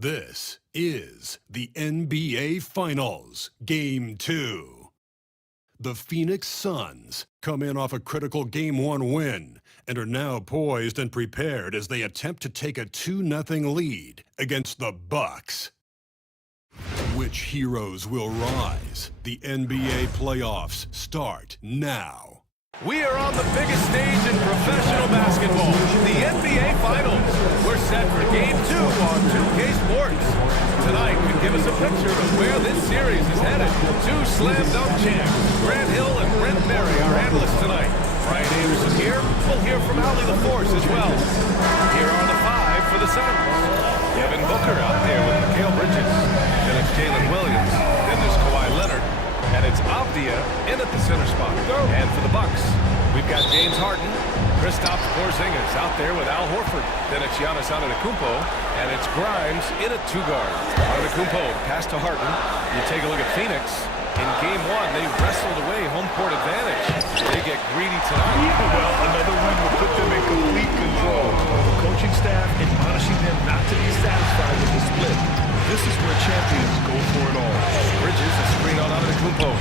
This is the NBA Finals, Game 2. The Phoenix Suns come in off a critical Game 1 win and are now poised and prepared as they attempt to take a 2-0 lead against the Bucks. Which heroes will rise? The NBA playoffs start now. We are on the biggest stage in professional basketball, the NBA Finals. We're set for Game 2 on 2K Sports. Tonight can give us a picture of where this series is headed. Two slam dunk champs, Grant Hill and Brent Berry, our analysts tonight. Brian Anderson here. We'll hear from Allie the Force as well. Here are the five for the Suns. Devin Booker out there with Mikal Bridges. Then it's Jalen Williams. Then there's Kawhi Leonard. And it's Avdia in at the center spot. And for the Bucks, we've got James Harden, Kristaps Porzingis out there with Al Horford. Then it's Giannis Antetokounmpo, and it's Grimes in at two guard. Antetokounmpo pass to Harden. You take a look at Phoenix. In Game 1, they wrestled away home court advantage. They get greedy tonight. Well, another win will put them in complete control. The coaching staff admonishing them not to be satisfied with the split. This is where champions go for it all. Bridges, a screen on Antetokounmpo.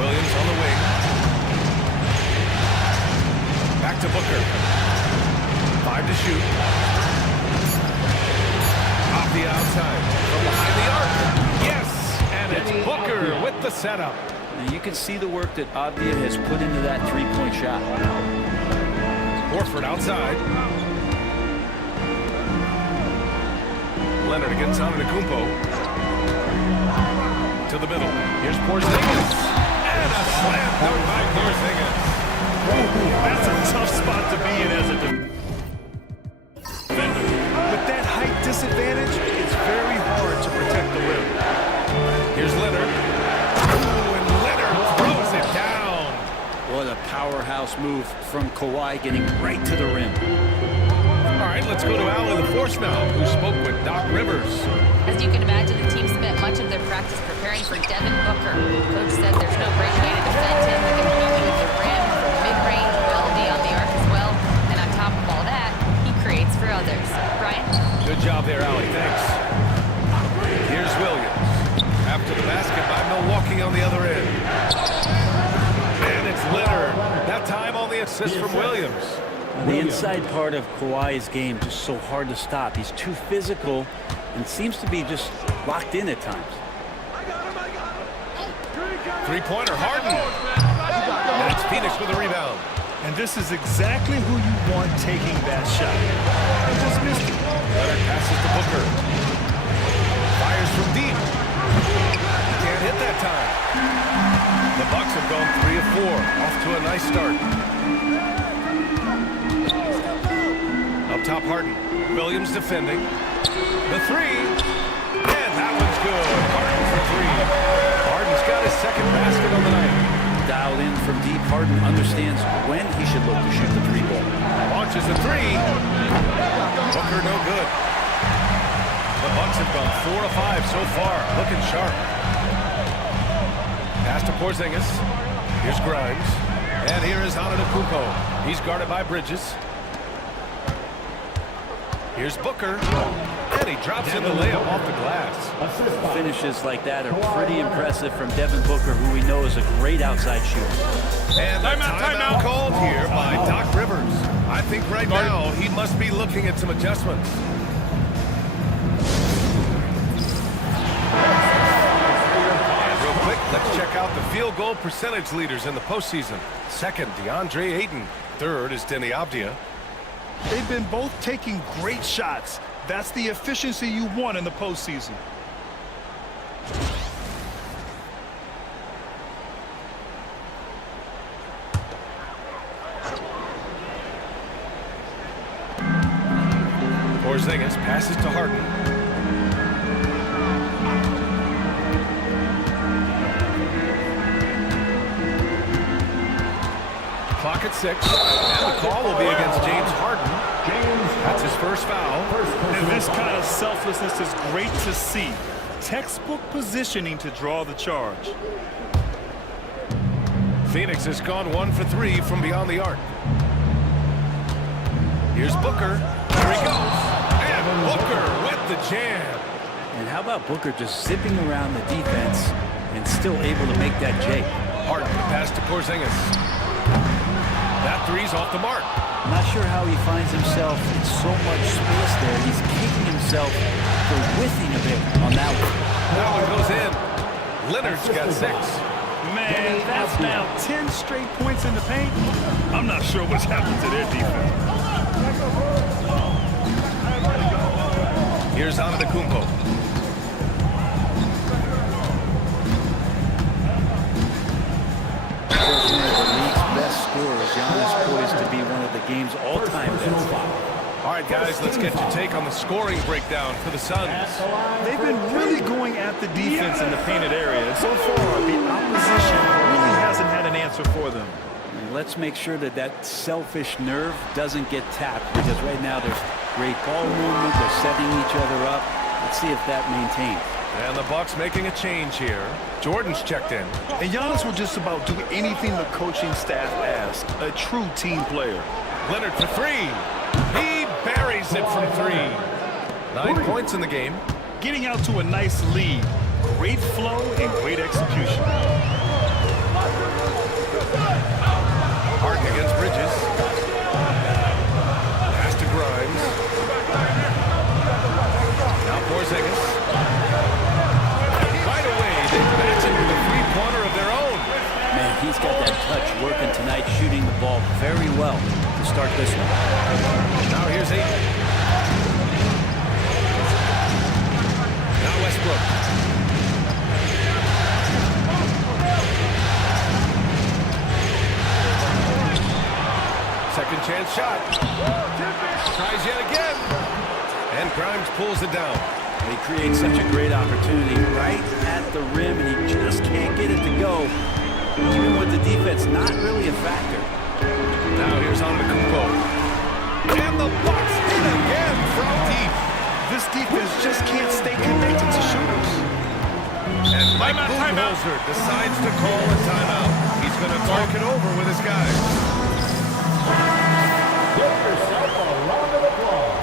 Williams on the wing. Back to Booker. 5 to shoot. Off the outside. From behind the arc. Yes! And it's Booker with the setup. Now you can see the work that Avdia has put into that three-point shot. Horford outside. Leonard against Antetokounmpo. To the middle. Here's Porzingis. And a slam dunk by Porzingis. That's a tough spot to be in as a defender. With that height disadvantage, it's very hard to protect the rim. Here's Leonard. Ooh, and Leonard throws it down. What a powerhouse move from Kawhi, getting right to the rim. All right, let's go to Allie the Force now, who spoke with Doc Rivers. As you can imagine, the team spent much of their practice preparing for Devin Booker. Coach said there's no great way to defend him. He can beat you at the rim from mid-range, ability on the arc as well. And on top of all that, he creates for others. Brian? Good job there, Allie. Thanks. Here's Williams. After the basket by Milwaukee on the other end. And it's Leonard. That time on the assist from Williams. The inside part of Kawhi's game just so hard to stop. He's too physical and seems to be just locked in at times. Three-pointer, Harden. And it's Phoenix with a rebound. And this is exactly who you want taking that shot. He just missed it. Leonard passes to Booker. Fires from deep. He can't hit that time. The Bucks have gone 3 of 4. Off to a nice start. Up top, Harden. Williams defending. The three. And that one's good. Harden for 3. Harden's got his second basket on the night. Dialed in from deep, Harden understands when he should look to shoot the three ball. Launches the 3. Booker no good. The Bucks have gone 4 of 5 so far. Looking sharp. Pass to Porzingis. Here's Grimes. And here is Antetokounmpo. He's guarded by Bridges. Here's Booker. And he drops in the layup off the glass. Finishes like that are pretty impressive from Devin Booker, who we know is a great outside shooter. And the timeout called here by Doc Rivers. I think right now he must be looking at some adjustments. And real quick, let's check out the field goal percentage leaders in the postseason. Second, DeAndre Ayton. Third is Denny Avdia. They've been both taking great shots. That's the efficiency you want in the postseason. Porzingis passes to Harden. Clock at 6. And the call will be against James Harden. That's his first foul. And this kind of selflessness is great to see. Textbook positioning to draw the charge. Phoenix has gone 1 for 3 from beyond the arc. Here's Booker. There he goes. And Booker with jam. And how about Booker just zipping around the defense and still able to make that J? Harden pass to Porzingis. That three's off the mark. Not sure how he finds himself in so much space there. He's kicking himself for whiffing a bit on that one. That one goes in. Leonard's got 6. Man, that's now 10 straight points in the paint. I'm not sure what's happened to their defense. Here's Antetokounmpo. One of the league's best scorers, Giannis poised to be one of the game's all-time best. All right, guys, let's get your take on the scoring breakdown for the Suns. They've been really going at the defense in the painted area. And so far, the opposition really hasn't had an answer for them. And let's make sure that that selfish nerve doesn't get tapped, because right now there's great ball movement. They're setting each other up. Let's see if that maintains. And the Bucks making a change here. Jordan's checked in. And Giannis will just about do anything the coaching staff asks. A true team player. Leonard for 3. He buries it from 3. 9 points in the game. Getting out to a nice lead. Great flow and great execution. Harden against Bridges. Pass to Grimes. Now Porzingis. Right away, they match it with a three-pointer of their own. Man, he's got that touch working tonight, shooting the ball very well to start this one. Now here's Ayton. Now Westbrook. Second chance shot. Tries yet again. And Grimes pulls it down. He creates such a great opportunity right at the rim, and he just can't get it to go. Even with the defense not really a factor. Now here's Antetokounmpo. And the Bucks hit again from deep. This defense just can't stay connected to shooters. And Mike Budenholzer decides to call a timeout. He's going to talk it over with his guys. Give yourself a round of applause.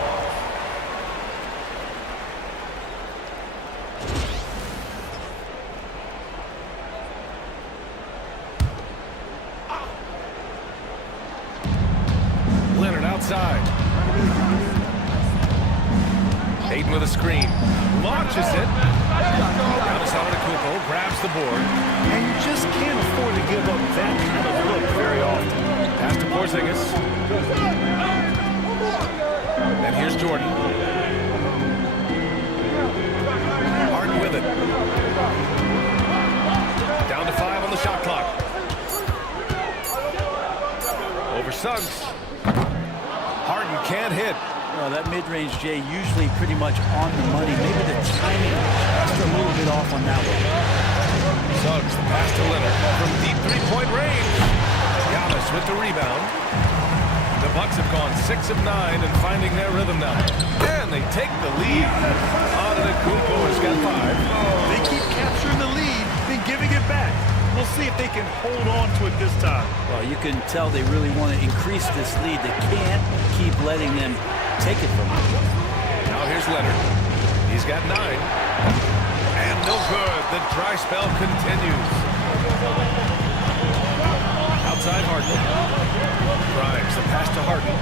Leonard outside. Ayton with a screen. Launches it. Now to Antetokounmpo, grabs the board. And you just can't afford to give up that kind of look very often. Pass to Porzingis. And here's Jordan. Harden with it. Down to 5 on the shot clock. Over Suggs. Harden can't hit. Well, that mid-range J usually pretty much on the money. Maybe the timing just a little bit off on that one. Suggs, the pass to Leonard from deep three-point range. Giannis with the rebound. The Bucks have gone 6 of 9 and finding their rhythm now. And they take the lead. Antetokounmpo has got 5. They keep capturing the lead, then giving it back. We'll see if they can hold on to it this time. Well, you can tell they really want to increase this lead. They can't keep letting them take it from them. Now here's Leonard. He's got 9. And no good. The dry spell continues. Outside Harden. Grimes, the pass to Harden.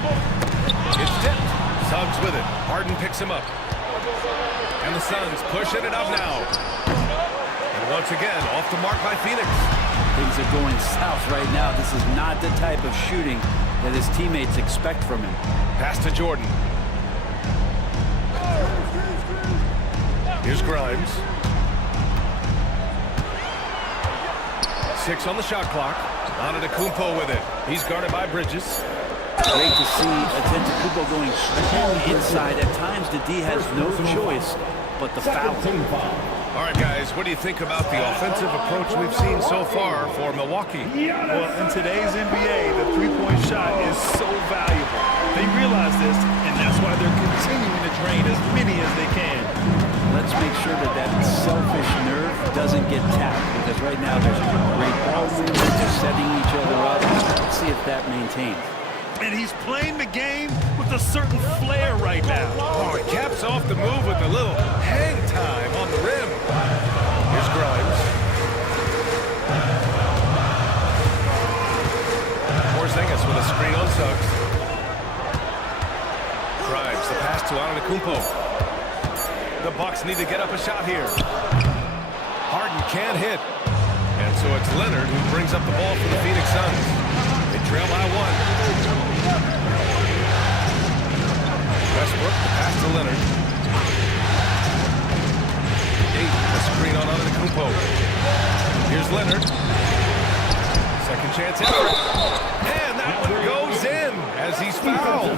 It's tipped. Suggs with it. Harden picks him up. And the Suns pushing it up now. And once again, off the mark by Phoenix. Things are going south right now. This is not the type of shooting that his teammates expect from him. Pass to Jordan. Here's Grimes. 6 on the shot clock. Antetokounmpo with it. He's guarded by Bridges. Great to see Antetokounmpo going strong inside. At times, the D has no choice but the foul. All right, guys, what do you think about the offensive approach we've seen so far for Milwaukee? Well, in today's NBA, the three-point shot is so valuable. They realize this, and that's why they're continuing to drain as many as they can. Let's make sure that that selfish nerve doesn't get tapped, because right now there's great ball movement. They're setting each other up. Let's see if that maintains. And he's playing the game with a certain flair right now. Oh, he caps off the move with a little Antetokounmpo. The Bucks need to get up a shot here. Harden can't hit. And so it's Leonard who brings up the ball for the Phoenix Suns. They trail by 1. Westbrook, the pass to Leonard. A screen on Antetokounmpo. Here's Leonard. Second chance effort. And that one goes in as he's fouled.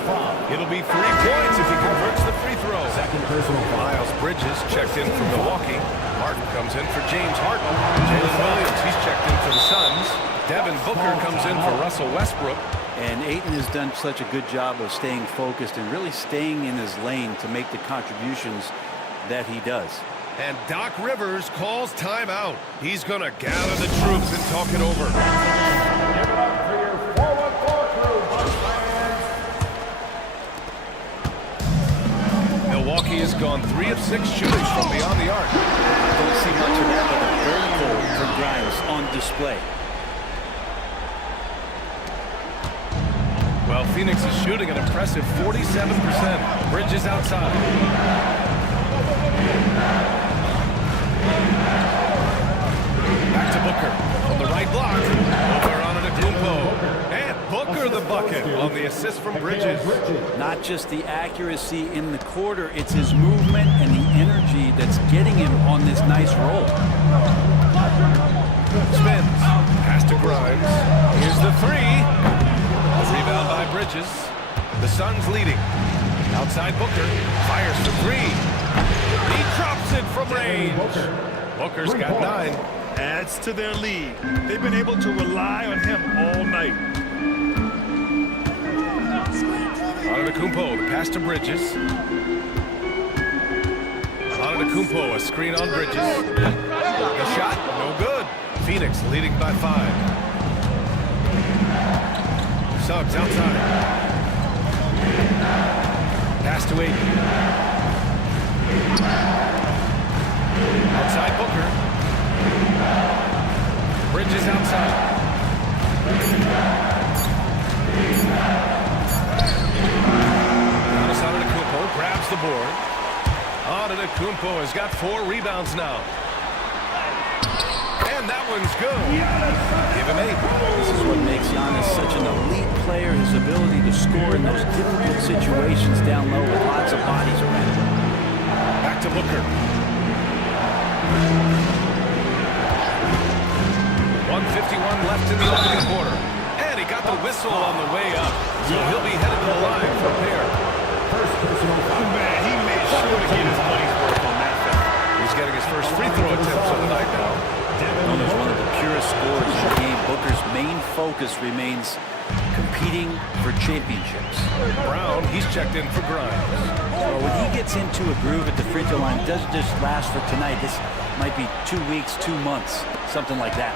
It'll be 3 points if he converts the free throw. Second personal foul. Miles Bridges checked in for Milwaukee. Martin comes in for James Harden. Jalen Williams, he's checked in for the Suns. Devin Booker comes in for Russell Westbrook. And Ayton has done such a good job of staying focused and really staying in his lane to make the contributions that he does. And Doc Rivers calls timeout. He's going to gather the troops and talk it over. Give it up for your forward floor crew, Bucks fans. Milwaukee has gone 3 of 6 shooting from beyond the arc. Don't see much of that, but a vertical for Grimes on display. Well, Phoenix is shooting an impressive 47%. Bridges outside. Back to Booker from the right block. Over on Antetokounmpo. And Booker the bucket on the assist from Bridges. Not just the accuracy in the quarter, it's his movement and the energy that's getting him on this nice roll. Spins. Pass to Grimes. Here's the 3. A rebound by Bridges. The Suns leading. Outside Booker. Fires for 3. He drops it from range. Booker's got 9. Adds to their lead. They've been able to rely on him all night. Antetokounmpo, the pass to Bridges. Antetokounmpo, a screen on Bridges. The shot, no good. Phoenix leading by 5. Suggs outside. Pass to Ayton. Outside Booker. Bridges outside. Antetokounmpo grabs the board. Antetokounmpo has got 4 rebounds now. And that one's good. Give him 8. This is what makes Giannis such an elite player, his ability to score in those difficult situations down low with lots of bodies around. Back to Booker. 1:51 left in the opening quarter. And he got the whistle on the way up. So he'll be headed to the line for a pair. First personal foul. Man, he made sure to get his money's worth on that foul. He's getting his first free throw attempts of the night now. Known as one of the purest scorers in the game, Booker's main focus remains competing for championships. Brown, he's checked in for Grimes. Well, when he gets into a groove at the free throw line, it doesn't just last for tonight. This might be 2 weeks, 2 months, something like that.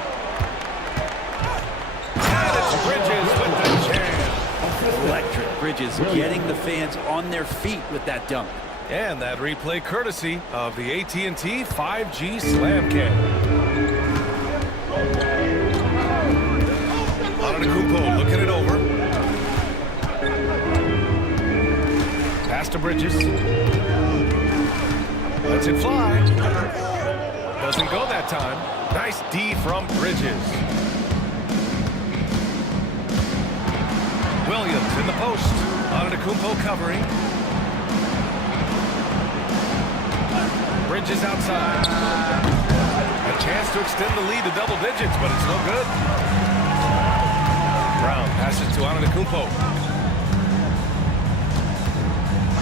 And it's Bridges with the jam. Electric. Bridges getting the fans on their feet with that dunk. And that replay courtesy of the AT&T 5G Slam Cam. Antetokounmpo looking it over. Pass to Bridges. Lets it fly. Doesn't go that time. Nice D from Bridges. Williams in the post. Antetokounmpo covering. Bridges outside. A chance to extend the lead to double digits, but it's no good. Brown passes to Antetokounmpo.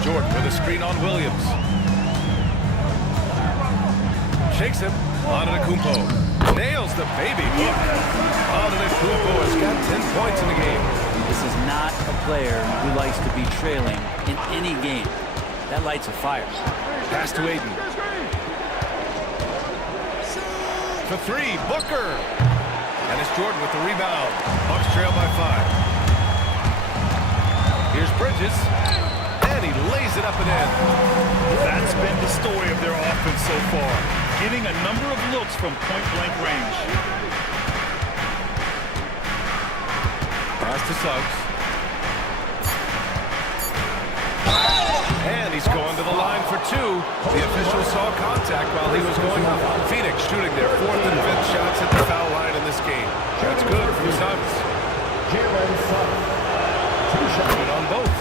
Jordan with a screen on Williams. Shakes him. Antetokounmpo nails the baby hook. Antetokounmpo has got 10 points in the game. This is not a player who likes to be trailing in any game. That lights a fire. Pass to Ayton. For 3, Booker. And it's Jordan with the rebound. Bucks trail by 5. Here's Bridges. And he lays it up and in. That's been the story of their offense so far. Getting a number of looks from point-blank range. Pass to Suggs. And he's going to the line for two. The official saw contact while he was going up. Phoenix shooting their 4th and 5th shots at the foul line in this game. That's good for the Suns. Good on both.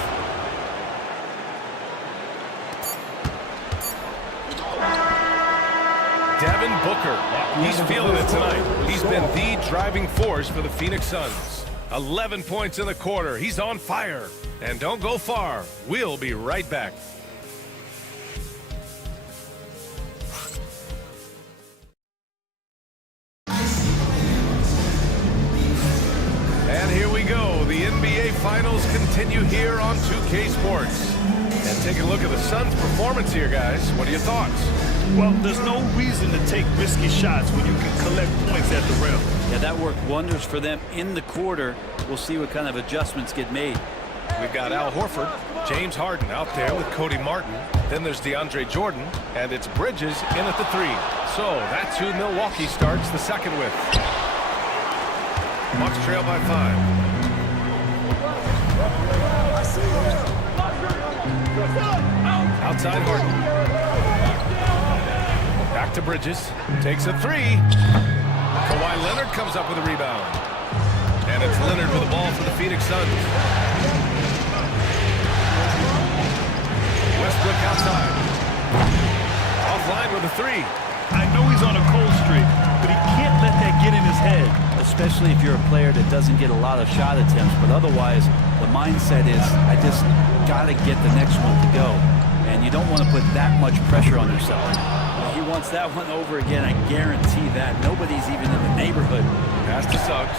Devin Booker, he's feeling it tonight. He's been the driving force for the Phoenix Suns. 11 points in the quarter. He's on fire. And don't go far. We'll be right back. And here we go. The NBA Finals continue here on 2K Sports. And take a look at the Suns' performance here, guys. What are your thoughts? Well, there's no reason to take risky shots when you can collect points at the rim. Yeah, that worked wonders for them in the quarter. We'll see what kind of adjustments get made. We've got Al Horford, James Harden out there with Cody Martin. Then there's DeAndre Jordan, and it's Bridges in at the 3. So that's who Milwaukee starts the second with. Bucks trail by 5. Outside Harden. Back to Bridges. Takes a 3. Kawhi Leonard comes up with a rebound. And it's Leonard with the ball for the Phoenix Suns. Westbrook outside. Offline with a 3. I know he's on a cold streak, but he can't let that get in his head. Especially if you're a player that doesn't get a lot of shot attempts, but otherwise the mindset is I just got to get the next one to go, and you don't want to put that much pressure on yourself. He wants that one over again, I guarantee that. Nobody's even in the neighborhood. Pass to Suggs.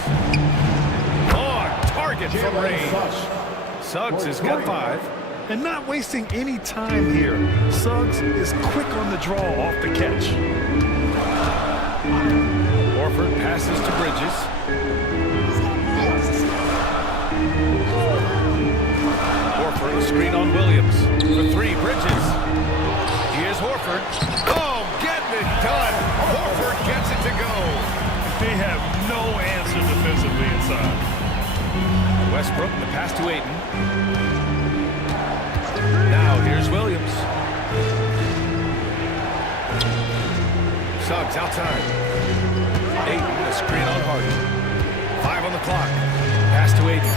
Oh, target from range. Suggs has got 5. And not wasting any time here. Suggs is quick on the draw off the catch. Horford passes to Bridges. Horford, screen on Williams. For 3, Bridges. Here's Horford. Oh, getting it done. Horford gets it to go. They have no answer defensively inside. Westbrook, the pass to Ayton. Now here's Williams. Suggs outside. Ayton, a screen on Harden. 5 on the clock. Pass to Ayton.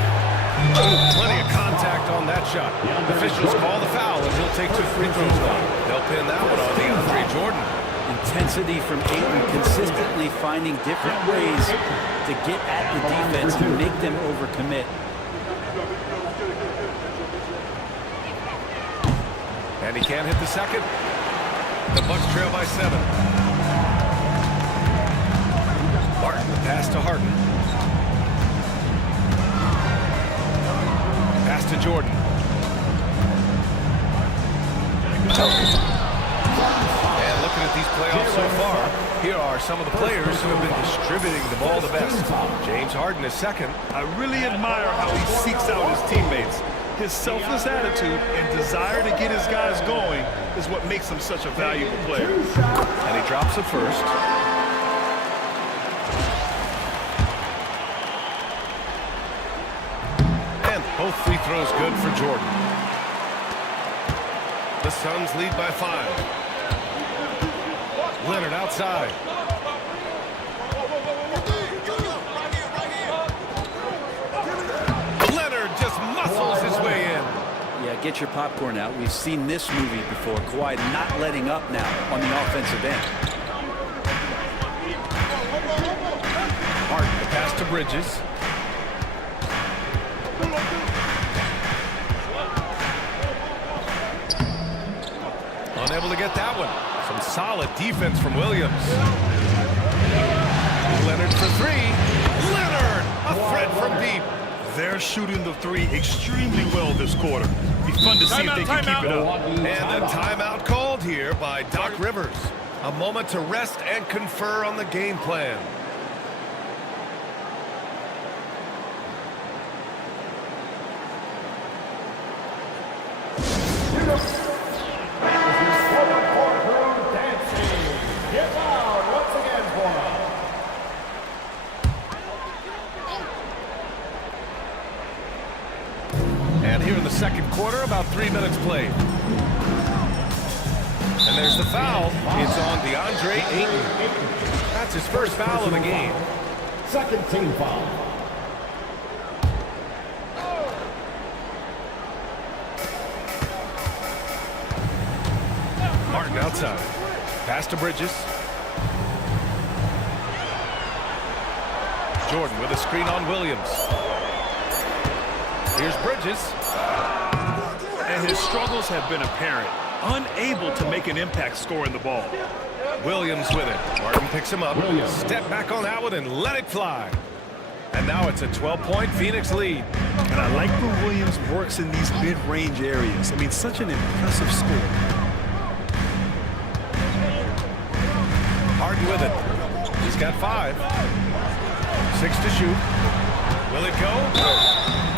Plenty of contact on that shot. Officials call the foul, and he'll take 2 free throws now. They'll pin that one on DeAndre Jordan. Intensity from Ayton, consistently finding different ways to get at the defense and make them overcommit. And he can't hit the second. The Bucks trail by 7. Martin, the pass to Harden. Pass to Jordan. And looking at these playoffs so far, here are some of the players who have been distributing the ball the best. James Harden is second. I really admire how he seeks out his teammates. His selfless attitude and desire to get his guys going is what makes him such a valuable player. And he drops it first. And both free throws good for Jordan. The Suns lead by 5. Leonard outside. Leonard just muscles his way in. Yeah, get your popcorn out. We've seen this movie before. Kawhi not letting up now on the offensive end. Harden, the pass to Bridges. Unable to get that one. Some solid defense from Williams. Leonard for 3. Leonard, a threat from deep. They're shooting the 3 extremely well this quarter. Be fun to see if they can keep it up. And a timeout called here by Doc Rivers. A moment to rest and confer on the game plan. quarter, about 3 minutes played. And there's the foul. It's on DeAndre Ayton. That's his first foul of the game. Second team foul. Martin outside. Pass to Bridges. Jordan with a screen on Williams. Here's Bridges. And his struggles have been apparent. Unable to make an impact scoring the ball. Williams with it. Martin picks him up. Step back on that one and let it fly. And now it's a 12-point Phoenix lead. And I like where Williams works in these mid-range areas. I mean, such an impressive score. Harden with it. He's got 5. 6 to shoot. Will it go?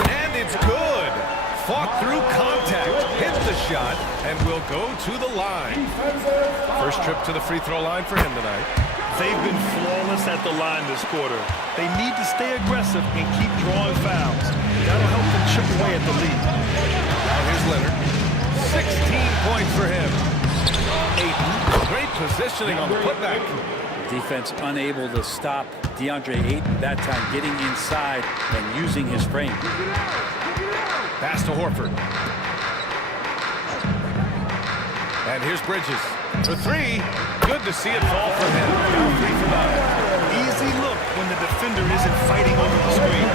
And it's good. Fought through contact, hit the shot, and will go to the line. First trip to the free throw line for him tonight. They've been flawless at the line this quarter. They need to stay aggressive and keep drawing fouls. That'll help them chip away at the lead. Now here's Leonard. 16 points for him. Ayton, great positioning on the putback. Defense unable to stop DeAndre Ayton that time, getting inside and using his frame. Pass to Horford. And here's Bridges for 3. Good to see it fall for him. Now 3 for 9. Easy look when the defender isn't fighting over the screen.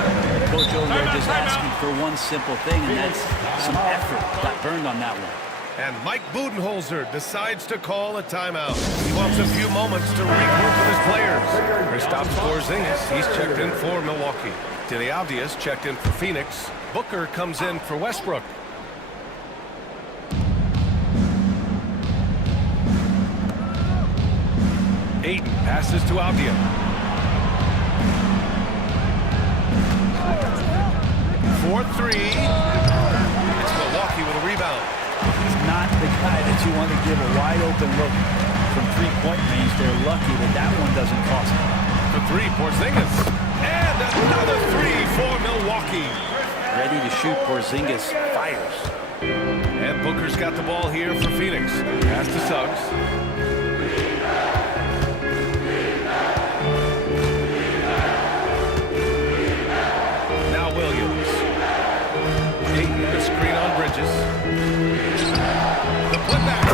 Coach over there just asking for one simple thing, and that's some effort. Got burned on that one. And Mike Budenholzer decides to call a timeout. He wants a few moments to regroup with his players. Kristaps Porzingis, he's checked in for Milwaukee. Denny Avdia's checked in for Phoenix. Booker comes in for Westbrook. Ayton passes to Avdia. 4-3. It's Milwaukee with a rebound. He's not the guy that you want to give a wide open look from three-point range. They're lucky that that one doesn't cost them. For 3, Porzingis. And another 3 for Milwaukee. Ready to shoot, Porzingis fires. And Booker's got the ball here for Phoenix. Pass to Suggs. Now Williams. Ayton, the screen on Bridges. The putback.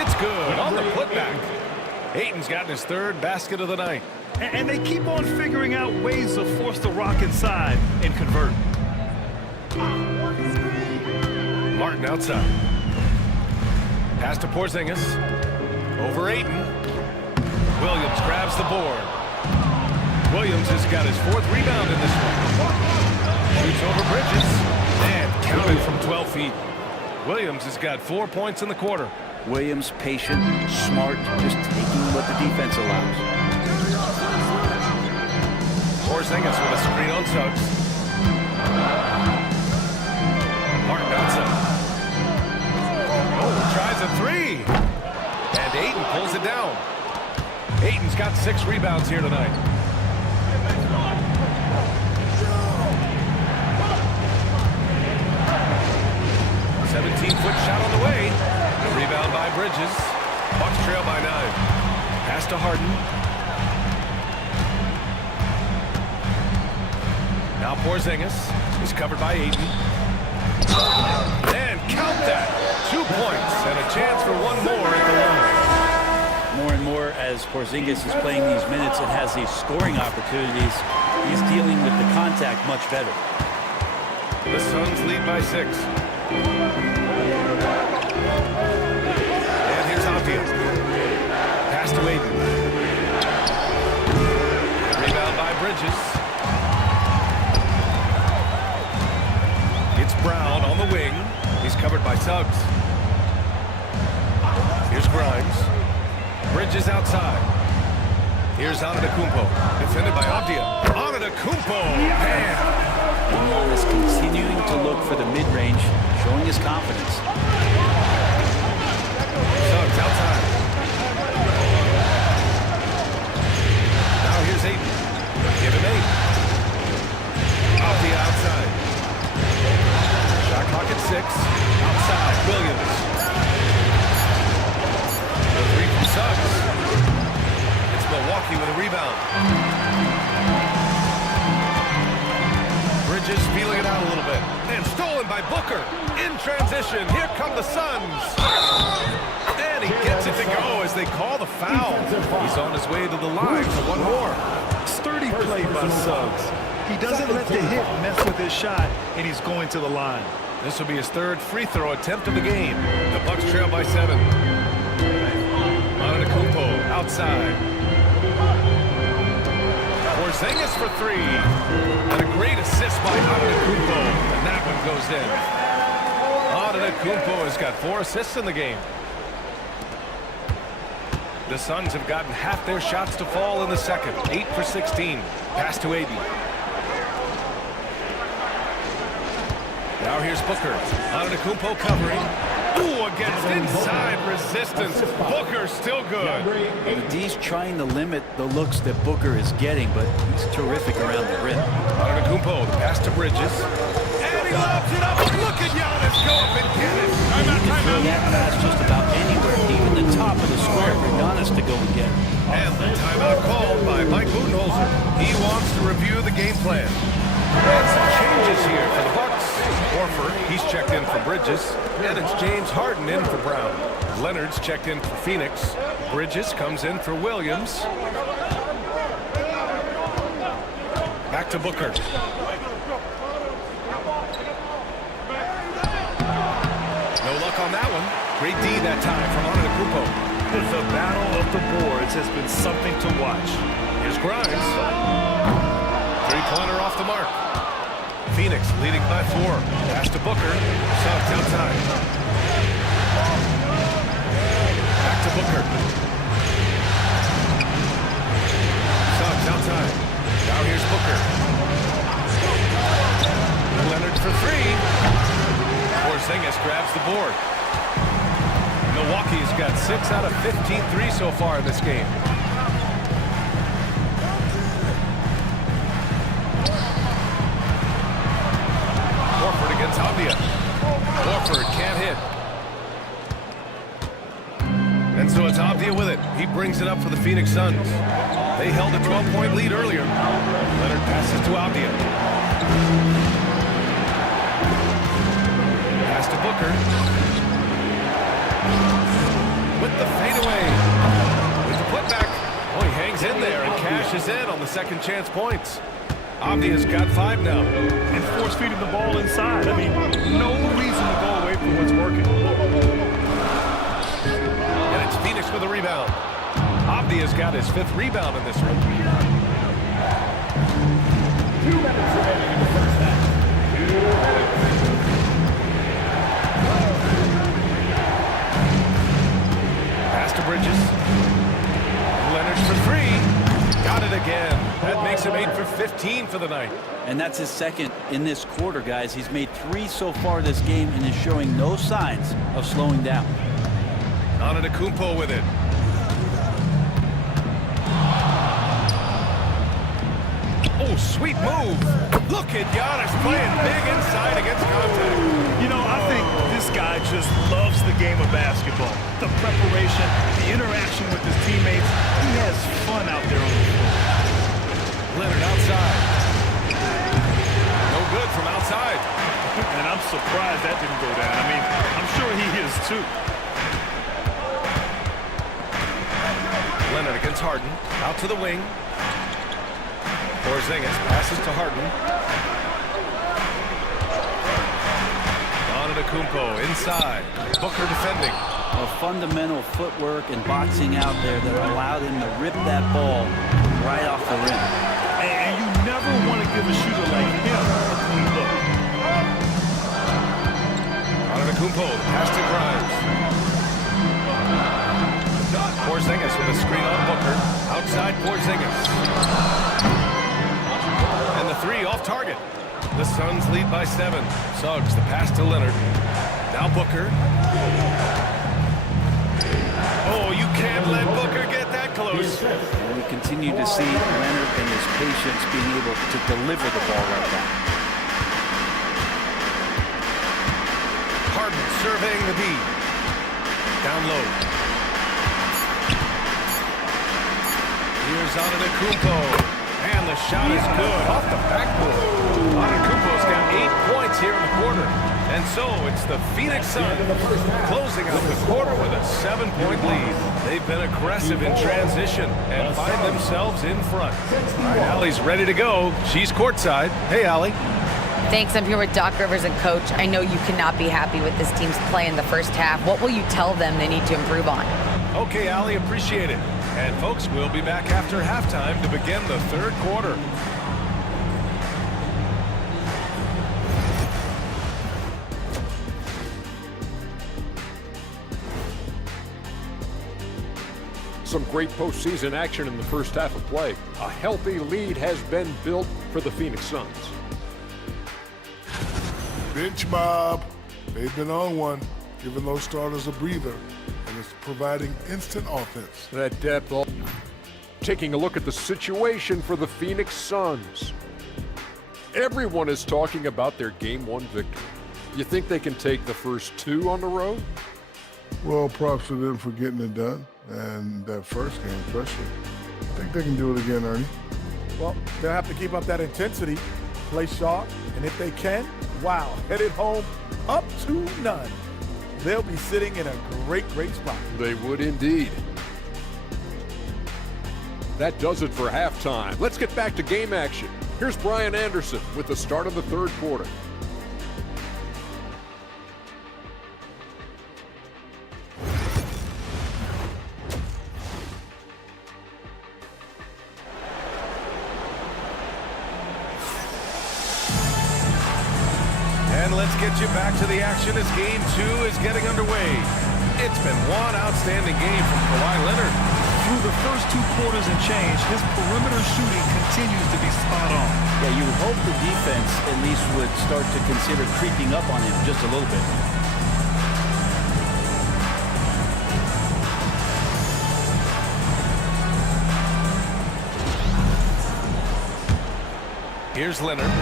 It's good on the putback. Ayton's gotten his 3rd basket of the night. And they keep on figuring out ways to force the rock inside and convert. Martin outside. Pass to Porzingis. Over Ayton. Williams grabs the board. Williams has got his 4th rebound in this one. Shoots over Bridges. And counted from 12 feet. Williams has got 4 points in the quarter. Williams, patient, smart, just taking what the defense allows. Porzingis with a screen on Suggs. Martin outside. Oh, tries a 3. And Ayton pulls it down. Ayton's got 6 rebounds here tonight. A 17-foot shot on the way. The rebound by Bridges. Bucks trail by 9. Pass to Harden. Now Porzingis is covered by Ayton. And count that. 2 points and a chance for one more at the line. More and more as Porzingis is playing these minutes and has these scoring opportunities, he's dealing with the contact much better. The Suns lead by 6. And here's Avdia. Pass to Ayton. Rebound by Bridges. It's Brown on the wing. He's covered by Suggs. Here's Grimes. Bridges outside. Here's Antetokounmpo. Defended by Avdia. Antetokounmpo. Bam! Brown is continuing to look for the mid-range, showing his confidence. Suggs outside. Now here's Ayton. Give him 8. Avdia outside. Shot clock at 6. transition. Here come the Suns. And he gets it to go as they call the foul. He's on his way to the line for one more. Sturdy play by Suggs. He doesn't let the hit mess with his shot, and he's going to the line. This will be his third free throw attempt of the game. The Bucks trail by 7. Antetokounmpo outside. Porzingis for 3. And a great assist by Antetokounmpo. And that one goes in. Antetokounmpo has got 4 assists in the game. The Suns have gotten half their shots to fall in the second. 8 for 16. Pass to AD. Now here's Booker. Antetokounmpo covering. Ooh, against inside resistance. Booker still good. The D's trying to limit the looks that Booker is getting, but he's terrific around the rim. Antetokounmpo, the pass to Bridges. And he lobs it up. Look at Giannis go up and get it. Throw that pass just about anywhere, even the top of the square for Giannis to go and get. And the timeout called by Mike Budenholzer. He wants to review the game plan. And some changes here for the Bucks. Horford, he's checked in for Bridges. And it's James Harden in for Brown. Leonard's checked in for Phoenix. Bridges comes in for Williams. Back to Booker. No luck on that one. Great D that time from Antetokounmpo. The battle of the boards has been something to watch. Here's Grimes. Three-pointer off the mark. Phoenix leading by 4. Pass to Booker. Suggs outside. Back to Booker. Suggs outside. Now here's Booker. Leonard for 3. Porzingis grabs the board. Milwaukee's got 6 out of 15 threes so far in this game. Horford against Avdia. Horford can't hit. And so it's Avdia with it. He brings it up for the Phoenix Suns. They held a 12-point lead earlier. Leonard passes to Avdia. Pass to Booker. With the fadeaway. With the putback. Oh, he hangs in there and cashes in on the second chance points. Avdia's got 5 now. And force-feeding the ball inside. I mean, no reason to go away from what's working. And it's Phoenix with a rebound. Avdia's got his 5th rebound in this one. 2 minutes remaining in the first half. 2 minutes. Pass to Bridges. Leonard for 3. Got it again. That makes him 8 for 15 for the night. And that's his second in this quarter, guys. He's made 3 so far this game and is showing no signs of slowing down. Antetokounmpo with it. Oh, sweet move. Look at Giannis playing big inside against contact. You know, I think this guy just loves the game of basketball. The preparation, the interaction with his teammates. He has fun out there on the floor. Leonard outside. No good from outside. And I'm surprised that didn't go down. I mean, I'm sure he is too. Leonard against Harden. Out to the wing. Porzingis passes to Harden. Antetokounmpo inside. Booker defending. Fundamental footwork and boxing out there that allowed him to rip that ball right off the rim. And you never want to give a shooter like him a clean look. Antetokounmpo, pass to Grimes. Porzingis with a screen on Booker. Outside Porzingis. And the 3 off target. The Suns lead by 7. Suggs, the pass to Leonard. Now Booker. Oh, you can't let Booker get that close. And we continue to see Leonard and his patience being able to deliver the ball like that. Harden surveying the B. Down low. Here's Antetokounmpo. And the shot is good. Off the backboard. Antetokounmpo's got 8 points here in the quarter. And so it's the Phoenix Suns closing out the quarter with a 7-point lead. They've been aggressive in transition and find themselves in front. All right, Allie's ready to go. She's courtside. Hey, Allie. Thanks. I'm here with Doc Rivers and Coach. I know you cannot be happy with this team's play in the first half. What will you tell them they need to improve on? Okay, Allie, appreciate it. And folks, we'll be back after halftime to begin the third quarter. Some great postseason action in the first half of play. A healthy lead has been built for the Phoenix Suns. Bench mob. They've been on one, giving those starters a breather, and it's providing instant offense. That depth. Taking a look at the situation for the Phoenix Suns. Everyone is talking about their Game 1 victory. You think they can take the first two on the road? Well, props to them for getting it done, and that first game especially. I think they can do it again, Ernie. Well, they'll have to keep up that intensity, play sharp, and if they can, wow, headed home up to none. They'll be sitting in a great spot. They would indeed. That does it for halftime. Let's get back to game action. Here's Brian Anderson with the start of the third quarter. And let's get you back to the action as Game 2 is getting underway. It's been one outstanding game from Kawhi Leonard. Through the first 2 quarters and change, his perimeter shooting continues to be spot on. Yeah, you would hope the defense at least would start to consider creeping up on him just a little bit. Here's Leonard.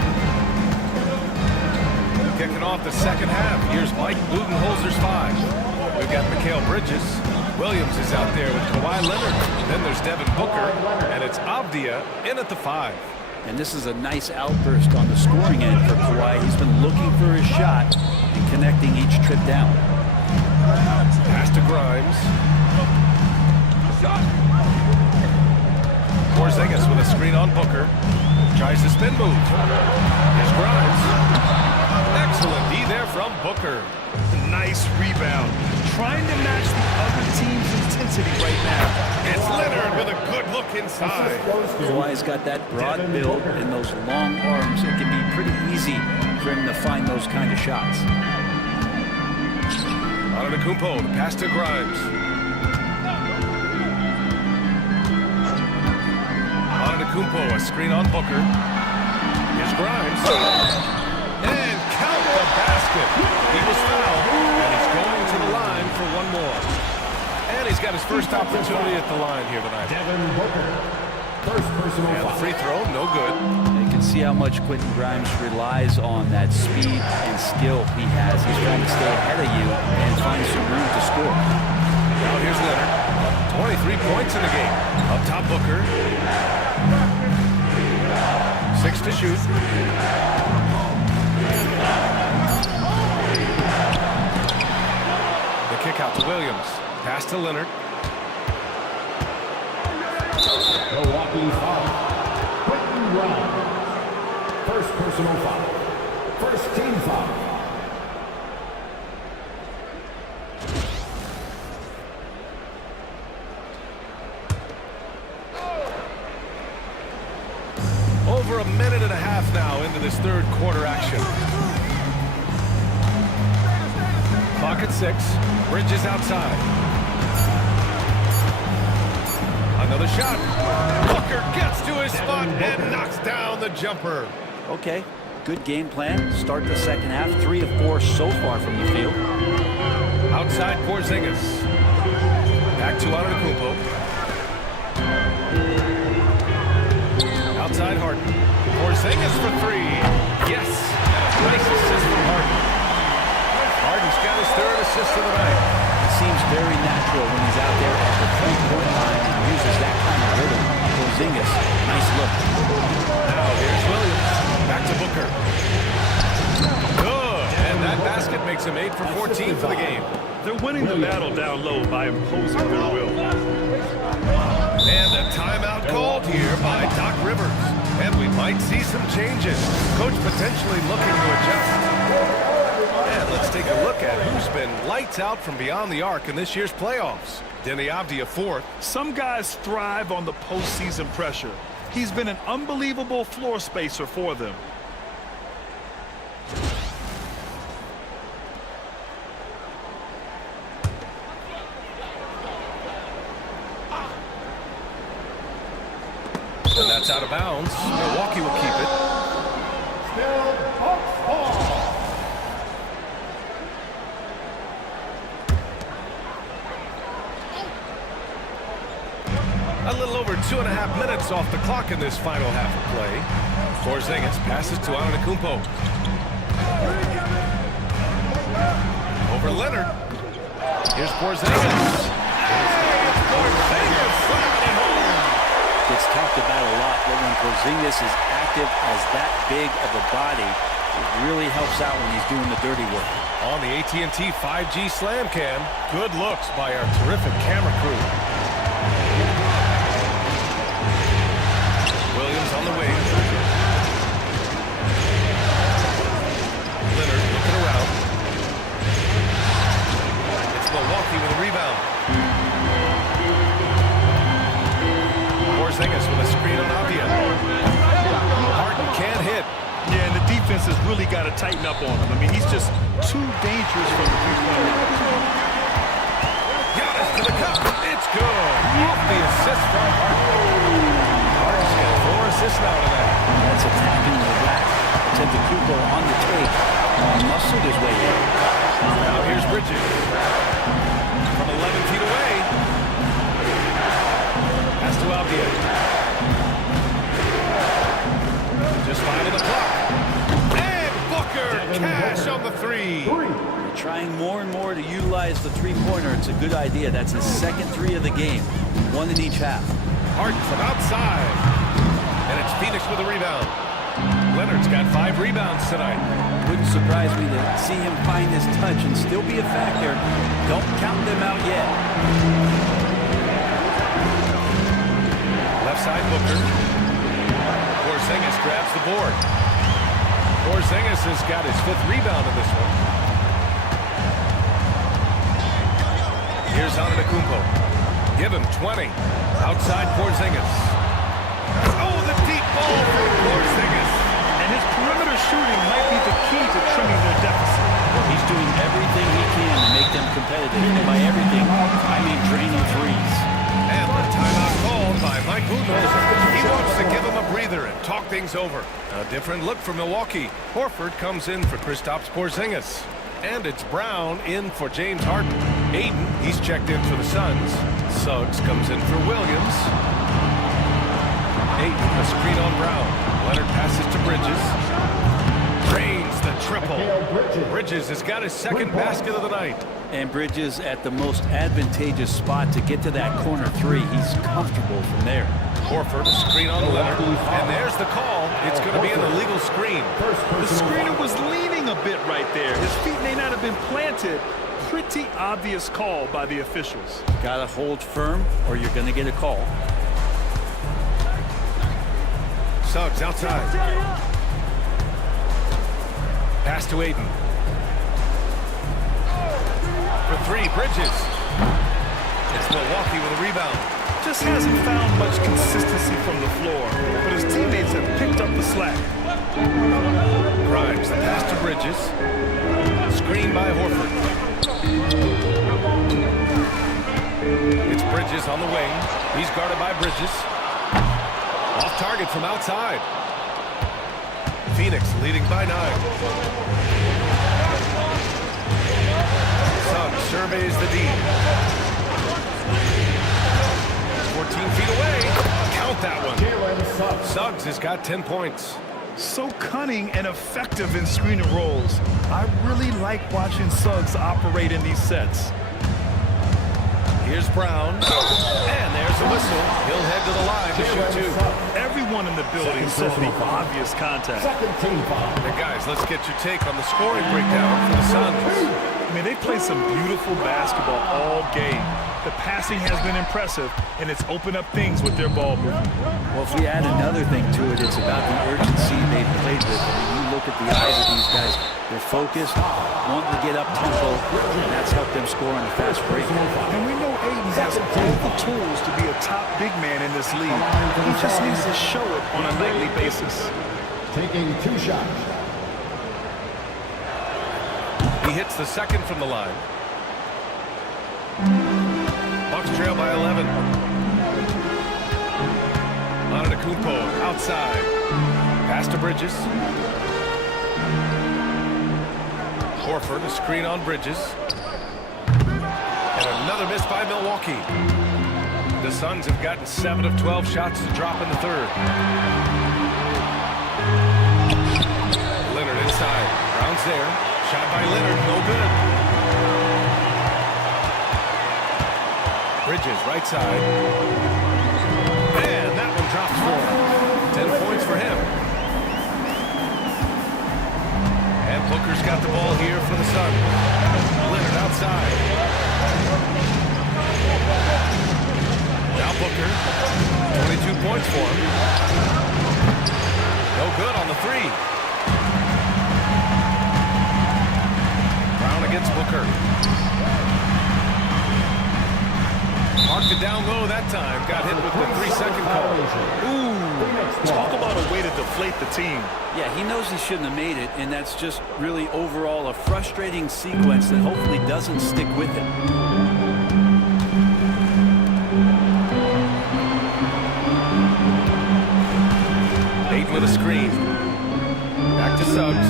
Kicking off the second half. Here's Mike Budenholzer's 5. We've got Mikal Bridges. Williams is out there with Kawhi Leonard. Then there's Devin Booker, and it's Avdia in at the 5. And this is a nice outburst on the scoring end for Kawhi. He's been looking for his shot and connecting each trip down. Pass to Grimes. Porzingis with a screen on Booker. Tries to spin move. Here's Grimes. Excellent D there from Booker. Nice rebound. Trying to match the other team's intensity right now. It's Leonard with a good look inside. Kawhi's got that broad build and those long arms. It can be pretty easy for him to find those kind of shots. Antetokounmpo, the pass to Grimes. Antetokounmpo, a screen on Booker. Here's Grimes. And count the basket. He was fouled, and he's going to the line for one more. And he's got his first opportunity at the line here tonight. Devin Booker, first personal And the foul. free throw, no good. You can see how much Quentin Grimes relies on that speed and skill he has. He's trying to stay ahead of you and find some room to score. Now here's Leonard. 23 points in the game. Up top, Booker. 6 to shoot. The kick out to Williams. Pass to Leonard. Milwaukee foul. Quentin Grimes, first personal foul. First team foul. Over a minute and a half now into this third quarter action. Clock at 6. Bridges outside. Another shot. Booker gets to his spot and knocks down the jumper. Okay, good game plan. Start the second half. 3 of 4 so far from the field. Outside Porzingis. Back to Antetokounmpo. Outside Harden. Porzingis for 3. Yes. And a nice assist from Harden. Harden's got his 3rd assist of the night. It seems very natural when he's out there at the 3-point line and uses that kind of rhythm. Porzingis, nice look. Now here's Williams. Back to Booker. Good. And that basket winning the battle down low by imposing their will. And a timeout called here by Doc Rivers. And we might see some changes. Coach potentially looking to adjust. And let's take a look at who's been lights out from beyond the arc in this year's playoffs. Denny Avdia fourth. Some guys thrive on the postseason pressure. He's been an unbelievable floor spacer for them. And that's out of bounds. Milwaukee will keep it. Still Bucks ball. A little over 2.5 minutes off the clock in this final half of play. Porzingis passes to Antetokounmpo. Over Leonard. Here's Porzingis. Hey, it's Porzingis slamming it home. Gets talked about a lot, but when Porzingis is active as that big of a body, it really helps out when he's doing the dirty work. On the AT&T 5G Slam Cam, good looks by our terrific camera crew. Williams on the wing. Leonard looking around. It's Milwaukee with a rebound. Porzingis with a screen on Avdia. Harden can't hit. Yeah, and the defense has really got to tighten up on him. I mean, he's just too dangerous from the three-point line. Giannis to the cup. It's good. Off the assist from Harden. Harden's got 4 assists now tonight. That's attacking the rack. Antetokounmpo on the take. Muscled his way in. Now here's Bridges. From 11 feet away. Pass to Avdia. Just 5 on the clock. And Booker, cash on the 3. They're trying more and more to utilize the three-pointer. It's a good idea. That's his second 3 of the game. 1 in each half. Harden from outside. And it's Phoenix with a rebound. Leonard's got 5 rebounds tonight. Wouldn't surprise me to see him find his touch and still be a factor. Don't count them out yet. Left side Booker. Porzingis grabs the board. Porzingis has got his 5th rebound in this one. Here's Antetokounmpo. Give him 20. Outside Porzingis. Oh, the deep ball from Porzingis. And his perimeter shooting might be the key to trimming their deficit. He's doing everything he can to make them competitive. And by everything, I mean draining threes. And the timeout called by Mike Budenholzer. He wants to give him a breather and talk things over. A different look for Milwaukee. Horford comes in for Kristaps Porzingis. And it's Brown in for James Harden. Aiden, he's checked in for the Suns. Suggs comes in for Williams. Aiden, a screen on Brown. Leonard passes to Bridges. Drains the triple. Bridges has got his 2nd basket of the night. And Bridges at the most advantageous spot to get to that corner 3. He's comfortable from there. Horford, a screen on Leonard. And there's the call. It's going to be an illegal screen. The screener was leaning a bit right there. His feet may not have been planted. Pretty obvious call by the officials. Gotta hold firm or you're gonna get a call. Suggs outside. Pass to Aiden. For 3, Bridges. It's Milwaukee with a rebound. Just hasn't found much consistency from the floor, but his teammates have picked up the slack. Grimes, the pass to Bridges. Screen by Horford. It's Bridges on the wing. He's guarded by Bridges. Off target from outside. Phoenix leading by 9. Suggs surveys the D. 14 feet away. Count that one. Suggs has got 10 points. So cunning and effective in screening roles. I really like watching Suggs operate in these sets. Here's Brown. And there's a the whistle. He'll head to the line to shoot two. Everyone in the building saw the obvious contact. Hey guys, let's get your take on the scoring breakdown for the Suns. I mean, they played some beautiful basketball all game. The passing has been impressive, and it's opened up things with their ball movement. Well, if we add another thing to it, it's about the urgency they played with. I mean, you look at the eyes of these guys. They're focused, wanting to get up tempo, and that's helped them score on the fast break. And we know Aiden has all the tools to be a top big man in this league. He just needs to show it on a nightly basis. Taking 2 shots. He hits the second from the line. Bucks trail by 11. Antetokounmpo outside. Pass to Bridges. Horford, a screen on Bridges. And another miss by Milwaukee. The Suns have gotten 7 of 12 shots to drop in the third. Leonard inside. Brown's there. Shot by Leonard, no good. Bridges, right side. And that one drops for him. 10 points for him. And Booker's got the ball here for the Suns. Leonard outside. Now Booker. 22 points for him. No good on the three. Brown against Booker. Marked it down low that time. Got hit with the 3-second call. Ooh, talk about a way to deflate the team. Yeah, he knows he shouldn't have made it, and that's just really overall a frustrating sequence that hopefully doesn't stick with him. Aiden with a screen. Back to Suggs.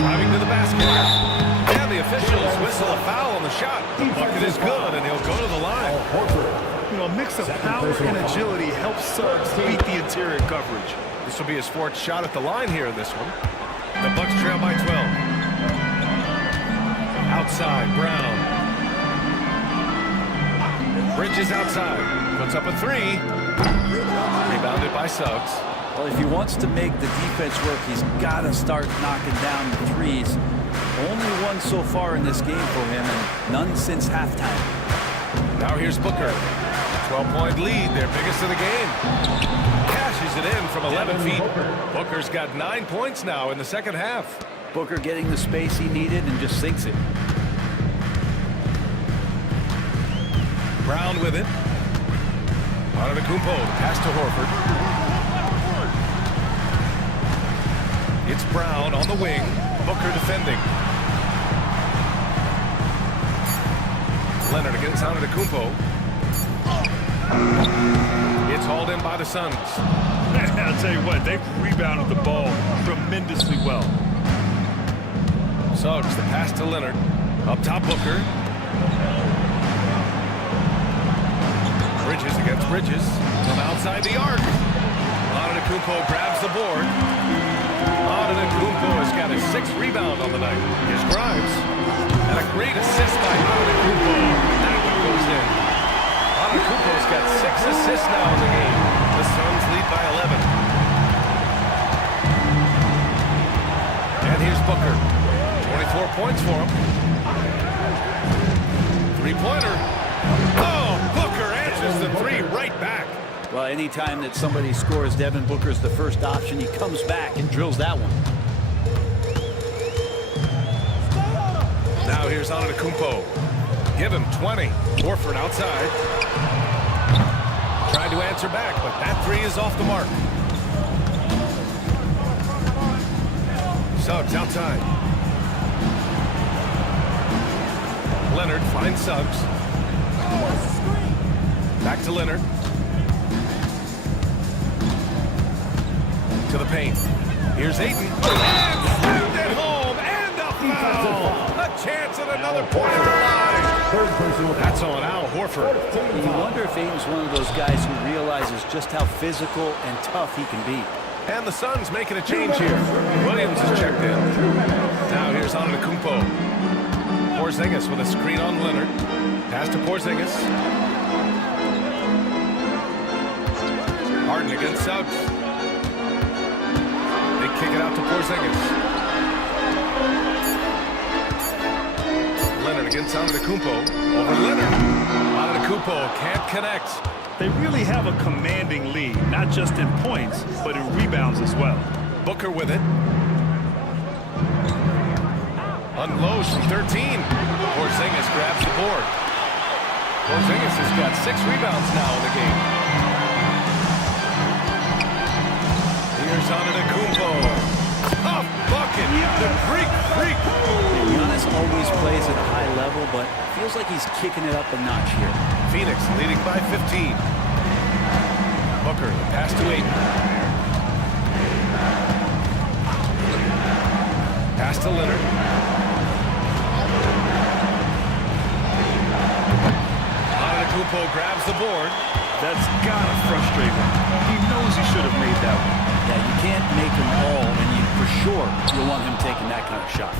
Driving to the basket. And the officials whistle a foul on the shot. The bucket is good, and he'll go to the line. You know, a mix of power and agility helps Suggs beat the interior coverage. This will be his fourth shot at the line here in this one. The Bucks trail by 12. Outside, Brown. Bridges outside. Puts up a three. Rebounded by Suggs. Well, if he wants to make the defense work, he's got to start knocking down the threes. Only one so far in this game for him, and none since halftime. Now here's Booker. 12-point lead, their biggest of the game. Cashes it in from 11 feet. Booker's got 9 points now in the second half. Booker getting the space he needed and just sinks it. Brown with it. Antetokounmpo, pass to Horford. It's Brown on the wing. Booker defending. Leonard against Antetokounmpo. It's hauled in by the Suns. I'll tell you what, they've rebounded the ball tremendously well. Suggs, the pass to Leonard. Up top, Booker. Bridges against Bridges. From outside the arc. Antetokounmpo grabs the board. Antetokounmpo has got his 6th rebound on the night. Here's Grimes. And a great assist by Antetokounmpo. That one goes in. Antetokounmpo's got 6 assists now in the game. The Suns lead by 11. And here's Booker. 24 points for him. Three-pointer. Oh, Booker answers the three right back. Well, anytime that somebody scores, Devin Booker's the first option. He comes back and drills that one. Now here's Antetokounmpo. Give him 20. Horford outside. Tried to answer back, but that three is off the mark. Suggs outside. Leonard finds Suggs. Back to Leonard. To the paint. Here's Ayton. And slammed it home. And a foul. A chance at another point at the line. That's on Al Horford. You wonder if Ayton's one of those guys who realizes just how physical and tough he can be. And the Suns making a change here. Williams is checked in. Now here's Antetokounmpo. Porzingis with a screen on Leonard. Pass to Porzingis. Harden against Suggs. They kick it out to Porzingis. Leonard against Antetokounmpo. Over Leonard. Antetokounmpo can't connect. They really have a commanding lead, not just in points, but in rebounds as well. Booker with it. Unloads from 13. Porzingis grabs the board. Porzingis has got 6 rebounds now in the game. Here's Antetokounmpo. Tough bucket. The Greek freak. Giannis always plays at a high level, but feels like he's kicking it up a notch here. Phoenix leading by 15. Booker, the pass to Ayton. Pass to Leonard. Antetokounmpo grabs the board. That's gotta frustrate him. He knows he should have made that one. Yeah, you can't make them all, and for sure you'll want him taking that kind of shot.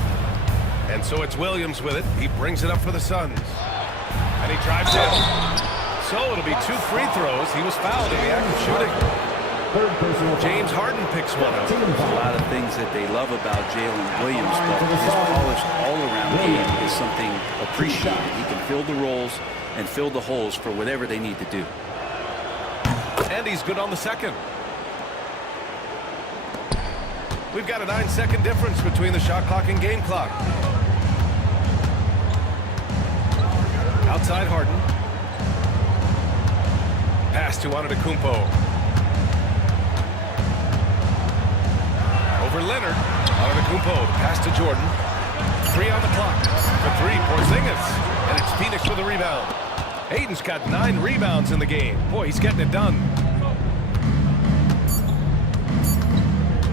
And so it's Williams with it. He brings it up for the Suns. And he drives in. So it'll be 2 free throws. He was fouled in the act of shooting. James Harden picks one up. There's a lot of things that they love about Jalen Williams, but his polished all-around game is something appreciated. He can fill the roles and fill the holes for whatever they need to do. And he's good on the second. We've got a 9-second difference between the shot clock and game clock. Outside Harden. Pass to Antetokounmpo. Over Leonard. Antetokounmpo. The pass to Jordan. 3 on the clock. For 3, Porzingis. And it's Phoenix with a rebound. Ayton's got 9 rebounds in the game. Boy, he's getting it done.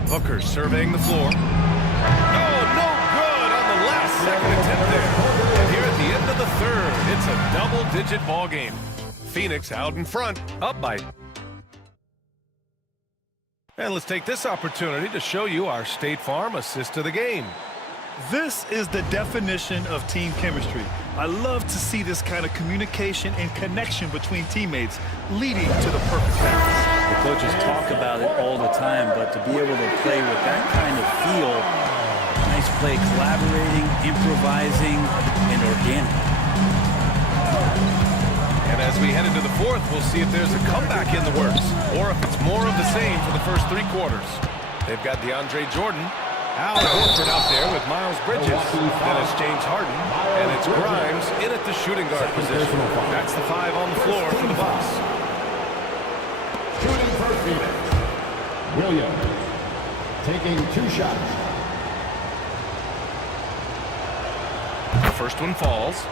Booker surveying the floor. Oh, no good on the last second attempt there. And here at the end of the third, it's a double-digit ball game. Phoenix out in front, up by. And let's take this opportunity to show you our State Farm assist of the game. This is the definition of team chemistry. I love to see this kind of communication and connection between teammates leading to the perfect pass. The coaches talk about it all the time, but to be able to play with that kind of feel, nice play, collaborating, improvising, and organic. And as we head into the fourth, we'll see if there's a comeback in the works, or if it's more of the same for the first 3 quarters. They've got DeAndre Jordan. Al Horford out there with Miles Bridges. Then it's James Harden. And it's Grimes in at the shooting guard position. That's the 5 on the floor for the Bucks. Shooting for Phoenix. Williams taking 2 shots. The first one falls.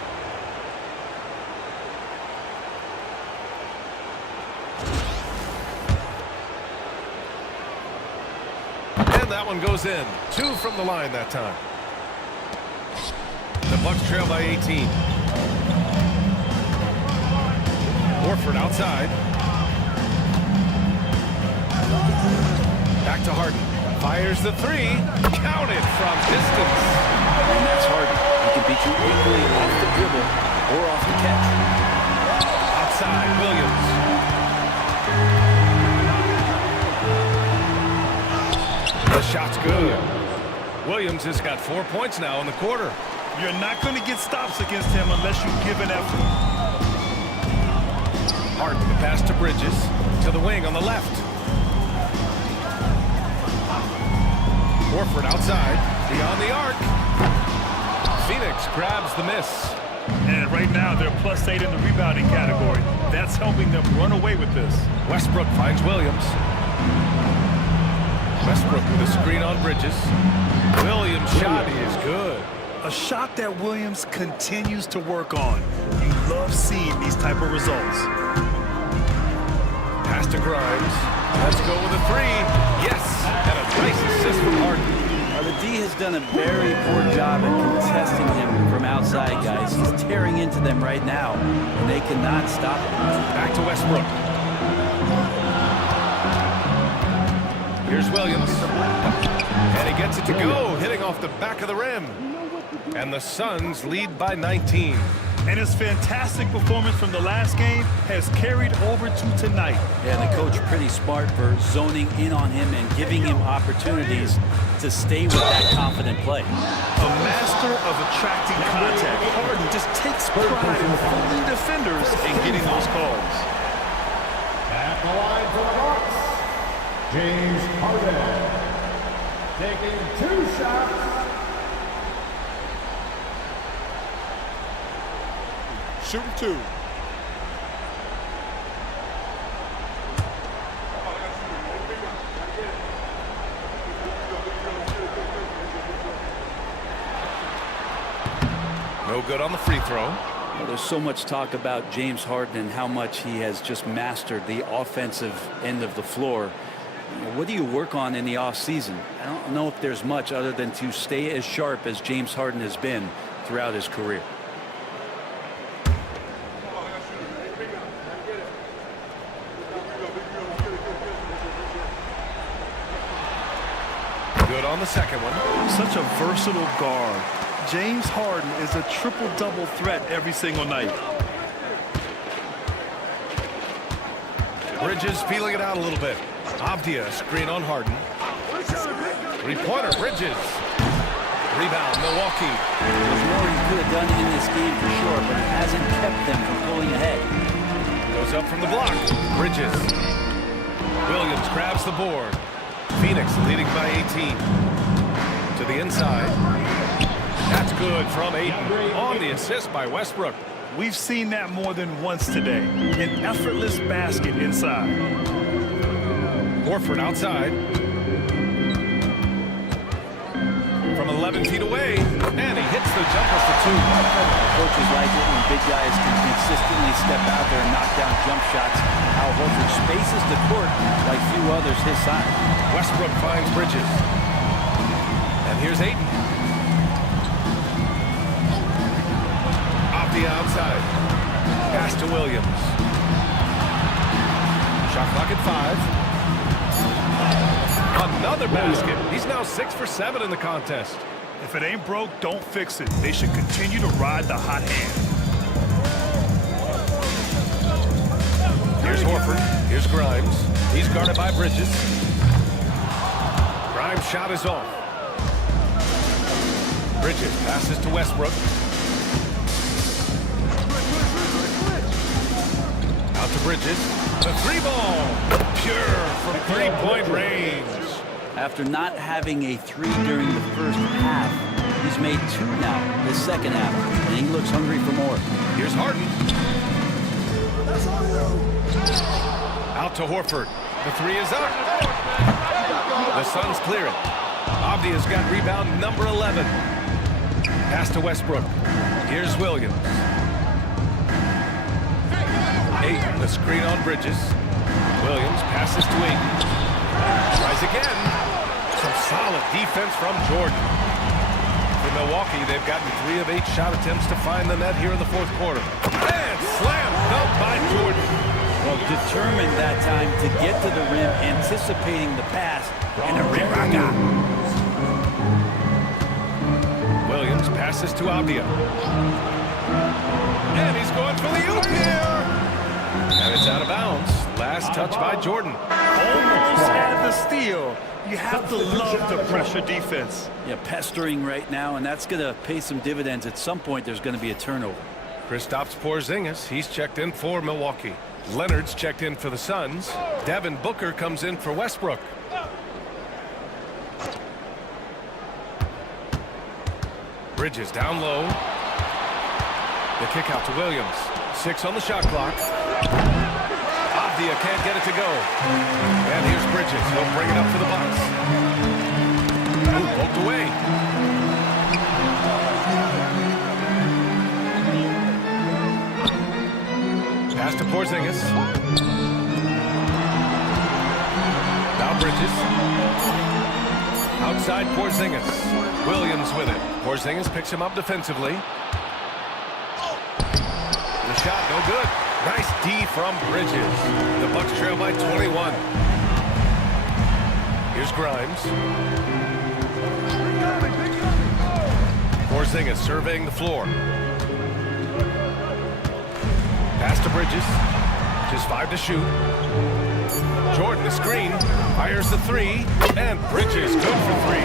And that one goes in. 2 from the line that time. The Bucks trail by 18. Horford outside. Back to Harden. Fires the 3. Counted from distance. And that's Harden. He can beat you equally off the dribble or off the catch. Outside, Williams. The shot's good. Williams has got 4 points now in the quarter. You're not going to get stops against him unless you give an effort. Harden, the pass to Bridges. To the wing on the left. Horford outside. Beyond the arc. Phoenix grabs the miss. And right now, they're +8 in the rebounding category. That's helping them run away with this. Westbrook finds Williams. Westbrook with a screen on Bridges. Williams' shot is good. A shot that Williams continues to work on. You love seeing these type of results. Pass to Grimes. Let's go with a 3. Yes, and a nice assist from Harden. The D has done a very poor job at contesting him from outside, guys. He's tearing into them right now, and they cannot stop him. Back to Westbrook. Here's Williams. And he gets it to go, hitting off the back of the rim. And the Suns lead by 19. And his fantastic performance from the last game has carried over to tonight. Yeah, and the coach pretty smart for zoning in on him and giving him opportunities to stay with that confident play. A master of attracting contact. Harden just takes pride in fooling defenders and getting those calls. At the line for the Bucks, James Harden. Taking 2 shots. Shooting 2. No good on the free throw. Well, there's so much talk about James Harden and how much he has just mastered the offensive end of the floor. What do you work on in the offseason? I don't know if there's much other than to stay as sharp as James Harden has been throughout his career. Good on the second one. Such a versatile guard. James Harden is a triple-double threat every single night. Bridges feeling it out a little bit. Avdia screen on Harden. Three-pointer, Bridges. Rebound, Milwaukee. There's more he could have done in this game for sure, but it hasn't kept them from pulling ahead. Goes up from the block. Bridges. Williams grabs the board. Phoenix leading by 18. To the inside. That's good from Ayton. On the assist by Westbrook. We've seen that more than once today. An effortless basket inside. Horford outside. From 11 feet away. And he hits the jumper for 2. Coaches like it when big guys can consistently step out there and knock down jump shots. Al Horford spaces the court like few others his size. Westbrook finds Bridges. And here's Ayton. Off the outside. Pass to Williams. Shot clock at 5. Another basket. He's now 6 for 7 in the contest. If it ain't broke, don't fix it. They should continue to ride the hot hand. Here's Horford. Here's Grimes. He's guarded by Bridges. Grimes' shot is off. Bridges passes to Westbrook. Out to Bridges. The 3-ball. Pure from 3-point range. After not having a 3 during the first half, he's made 2 now the second half, and he looks hungry for more. Here's Harden. Out to Horford. The 3 is up. The Suns clear it. Avdia's got rebound number 11. Pass to Westbrook. Here's Williams. Ayton, the screen on Bridges. Williams passes to Ayton. Tries again. Some solid defense from Jordan. For Milwaukee, they've gotten 3 of 8 shot attempts to find the net here in the fourth quarter. And slam dunk by Jordan. Well, determined that time to get to the rim, anticipating the pass, and a rim rocker. Williams passes to Avdia. And he's going for the oop here. And it's out of bounds. Last touch by Jordan. Almost had the steal. You have to love the pressure defense. Yeah, pestering right now, and that's going to pay some dividends. At some point, there's going to be a turnover. Kristaps Porzingis, he's checked in for Milwaukee. Leonard's checked in for the Suns. Devin Booker comes in for Westbrook. Bridges down low. The kick out to Williams. 6 on the shot clock. Avdia can't get it to go. And here's Bridges. He'll bring it up for the Bucks. Ooh, poked away. Pass to Porzingis. Now Bridges. Outside Porzingis. Williams with it. Porzingis picks him up defensively. The shot, no good. Nice D from Bridges. The Bucks trail by 21. Here's Grimes. Porzingis surveying the floor. Pass to Bridges. Just 5 to shoot. Jordan, the screen, fires the 3, and Bridges good for 3.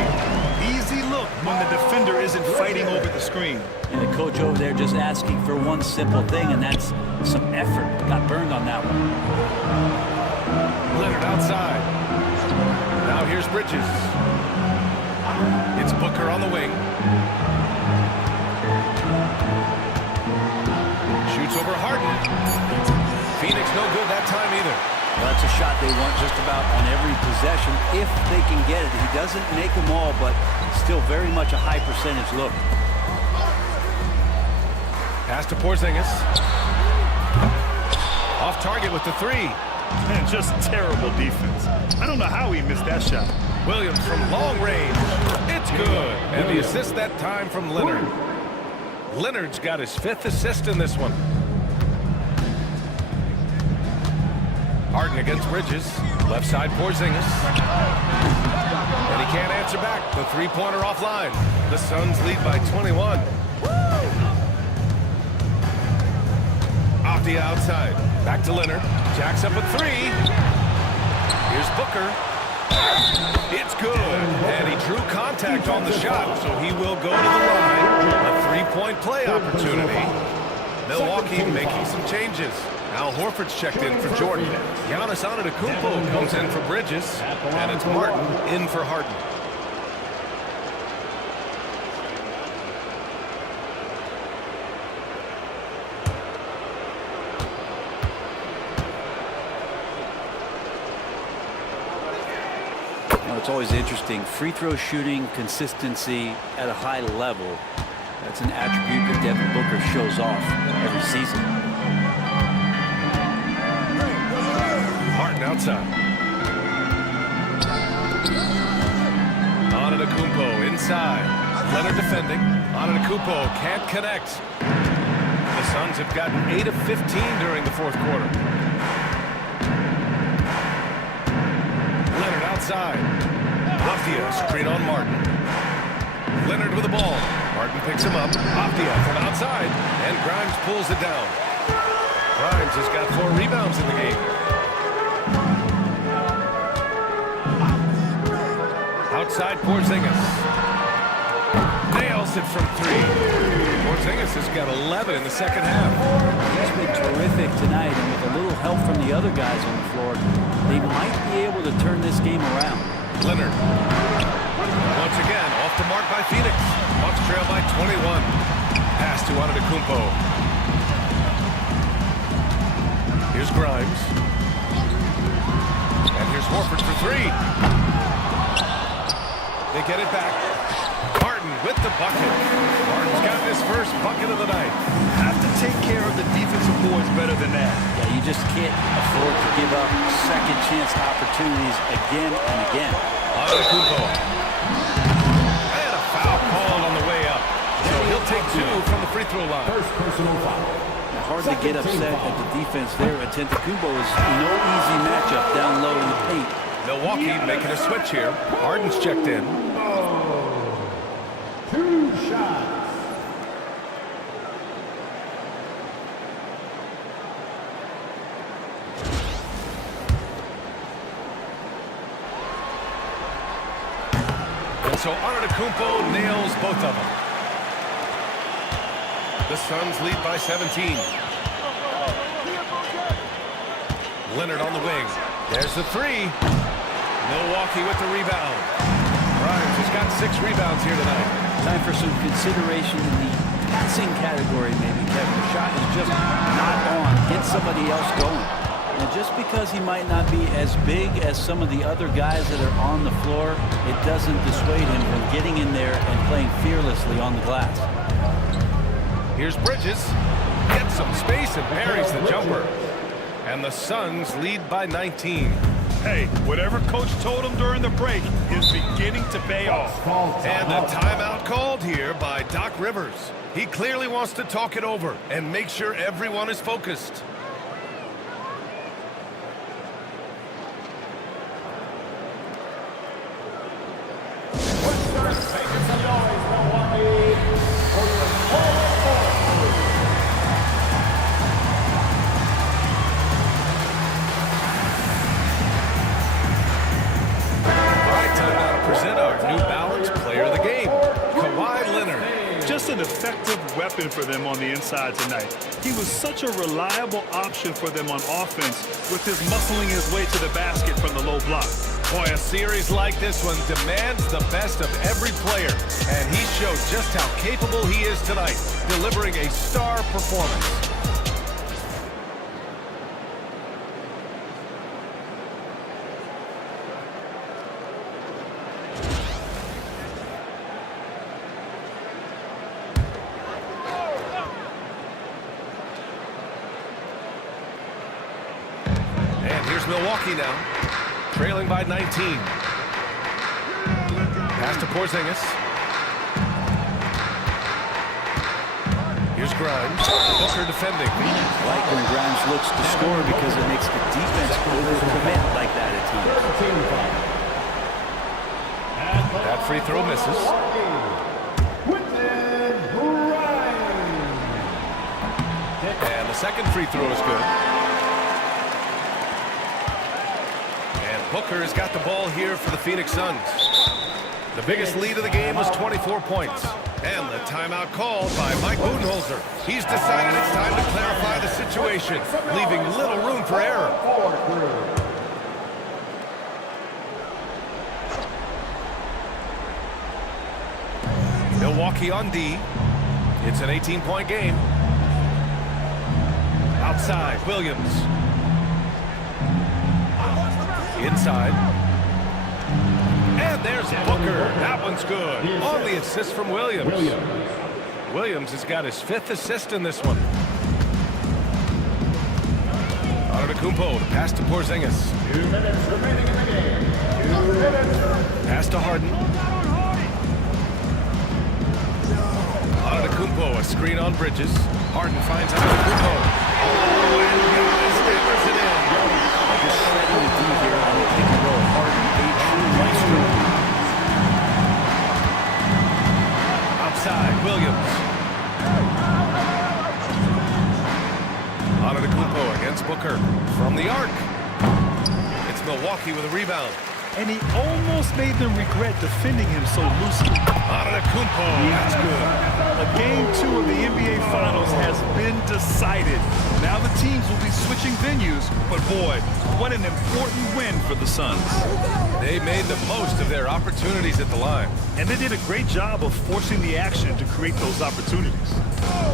Easy look when the defender isn't fighting over the screen. And the coach over there just asking for one simple thing, and that's some effort. Got burned on that one. Leonard outside. Now here's Bridges. It's Booker on the wing. Shoots over Harden. Phoenix no good that time either. Well, that's a shot they want just about on every possession if they can get it. He doesn't make them all, but still very much a high percentage look. Pass to Porzingis. Off target with the 3. Man, just terrible defense. I don't know how he missed that shot. Williams from long range. It's good. And the assist that time from Leonard. Leonard's got his 5th assist in this one. Harden against Bridges. Left side Porzingis. And he can't answer back. The 3-pointer offline. The Suns lead by 21. Off the outside. Back to Leonard. Jacks up a 3. Here's Booker. It's good. And he drew contact on the shot, so he will go to the line. A 3-point play opportunity. Milwaukee making some changes. Al Horford's checked in for Jordan. Giannis Antetokounmpo comes in for Bridges. And it's Martin in for Harden. It's always interesting. Free throw shooting consistency at a high level. That's an attribute that Devin Booker shows off every season. Harden outside. Antetokounmpo inside. Leonard defending. Antetokounmpo can't connect. The Suns have gotten 8 of 15 during the 4th quarter. Leonard outside. Afdia, screen on Martin. Leonard with the ball. Martin picks him up. Afdia from outside. And Grimes pulls it down. Grimes has got 4 rebounds in the game. Outside Porzingis. Nails it from 3. Porzingis has got 11 in the 2nd half. He's been terrific tonight, and with a little help from the other guys on the floor, they might be able to turn this game around. Leonard. Once again, off the mark by Phoenix. Bucks trail by 21. Pass to Antetokounmpo. Here's Grimes. And here's Horford for 3. They get it back. Harden with the bucket. Harden's got his first bucket of the night. Have to take care of the defensive boards better than that. Yeah, you just can't afford to give up second chance opportunities again and again. Antetokounmpo. And a foul called on the way up. So he'll take 2 from the free throw line. First personal foul. Hard to get upset at the defense there. Antetokounmpo is no easy matchup down low in the paint. Milwaukee making a switch here. Harden's checked in. 2 shots. And so Antetokounmpo nails both of them. The Suns lead by 17. Leonard on the wing. There's the 3. Milwaukee with the rebound. Grimes has got 6 rebounds here tonight. Time for some consideration in the passing category, maybe, Kevin. The shot is just not on. Get somebody else going. And just because he might not be as big as some of the other guys that are on the floor, it doesn't dissuade him from getting in there and playing fearlessly on the glass. Here's Bridges. Gets some space and parries the jumper. And the Suns lead by 19. Hey, whatever coach told him during the break is beginning to pay off. And a timeout called here by Doc Rivers. He clearly wants to talk it over and make sure everyone is focused. weapon for them on the inside tonight. He was such a reliable option for them on offense with his muscling his way to the basket from the low block. Boy, a series like this one demands the best of every player, and he showed just how capable he is tonight, delivering a star performance. And here's Milwaukee now, trailing by 19. Pass to Porzingis. Here's Grimes. Booker defending. Like when Grimes looks to score because it makes the defense overcommit like that at times. That free throw misses. And the second free throw is good. Booker has got the ball here for the Phoenix Suns. The biggest lead of the game was 24 points. And the timeout called by Mike Budenholzer. He's decided it's time to clarify the situation, leaving little room for error. Milwaukee on D. It's an 18-point game. Outside, Williams. Inside. And there's Booker. That one's good. On the assist from Williams. Williams has got his 5th assist in this one. Antetokounmpo to pass to Porzingis. 2 minutes remaining in the game. 2 minutes. Pass to Harden. Antetokounmpo, a screen on Bridges. Harden finds Antetokounmpo. Oh, and Giannis hammers it in. Just shredding the D here on the pick and roll. Harden, a true maestro. Outside, Williams. Antetokounmpo against Booker from the arc. It's Milwaukee with a rebound. And he almost made them regret defending him so loosely. Antetokounmpo, that's good. Game 2 of the NBA Finals has been decided. Now the teams will be switching venues, but boy, what an important win for the Suns. They made the most of their opportunities at the line. And they did a great job of forcing the action to create those opportunities.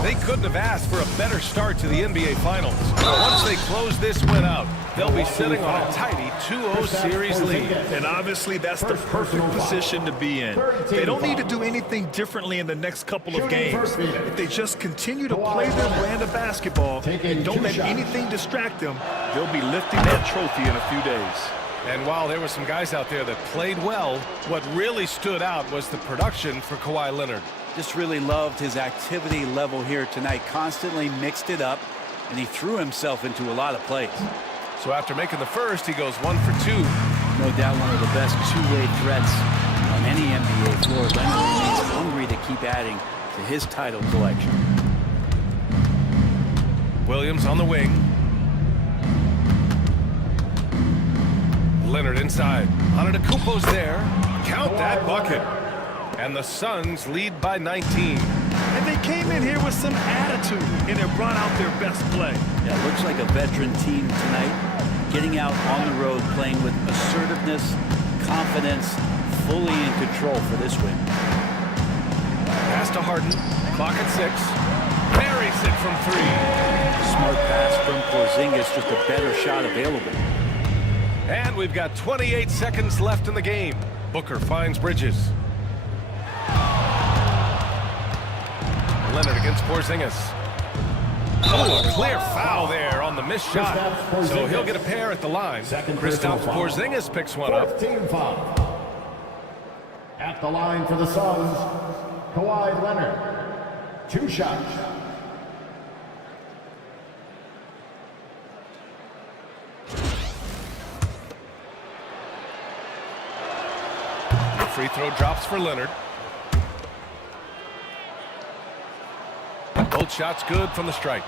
They couldn't have asked for a better start to the NBA Finals. Once they close this win out, they'll be sitting on a tidy 2-0 series lead. And obviously that's the perfect position to be in. They don't need to do anything differently in the next couple of games. If they just continue to play their brand of basketball and don't let anything distract them, they'll be lifting that trophy in a few days. And while there were some guys out there that played well, what really stood out was the production for Kawhi Leonard. Just really loved his activity level here tonight. Constantly mixed it up, and he threw himself into a lot of plays. So after making the first, he goes 1 for 2. No doubt one of the best two-way threats on any NBA floor. Leonard remains hungry to keep adding to his title collection. Williams on the wing. Leonard inside. Antetokounmpo's there. Count that bucket. And the Suns lead by 19. And they came in here with some attitude, and it brought out their best play. Yeah, it looks like a veteran team tonight, getting out on the road, playing with assertiveness, confidence, fully in control for this win. Pass to Harden. Clock at 6. Buries it from 3. Smart pass from Porzingis, just a better shot available. And we've got 28 seconds left in the game. Booker finds Bridges. Leonard against Porzingis. Oh, a clear foul there on the missed shot. So he'll get a pair at the line. Kristaps Porzingis picks one up. Team foul. At the line for the Suns, Kawhi Leonard. 2 shots. The free throw drops for Leonard. Both shots good from the strike.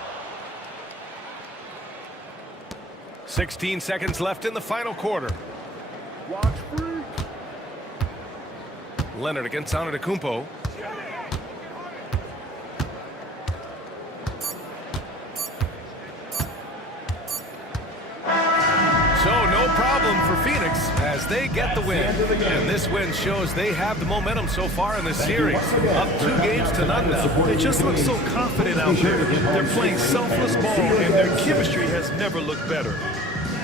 16 seconds left in the final quarter. Watch free. Leonard against Antetokounmpo. problem for Phoenix as they get the win. And this win shows they have the momentum so far in this series. Up 2-0 now. They just look so confident out there. They're playing selfless ball, and their chemistry has never looked better.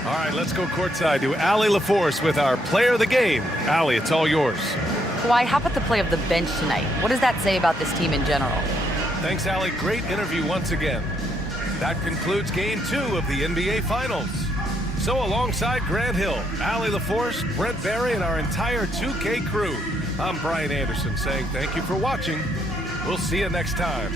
All right, let's go courtside to Allie LaForce with our player of the game. Allie, it's all yours. Kawhi, how about the play of the bench tonight? What does that say about this team in general? Thanks, Allie. Great interview once again. That concludes Game 2 of the NBA Finals. So alongside Grant Hill, Allie LaForce, Brent Barry, and our entire 2K crew, I'm Brian Anderson saying thank you for watching. We'll see you next time.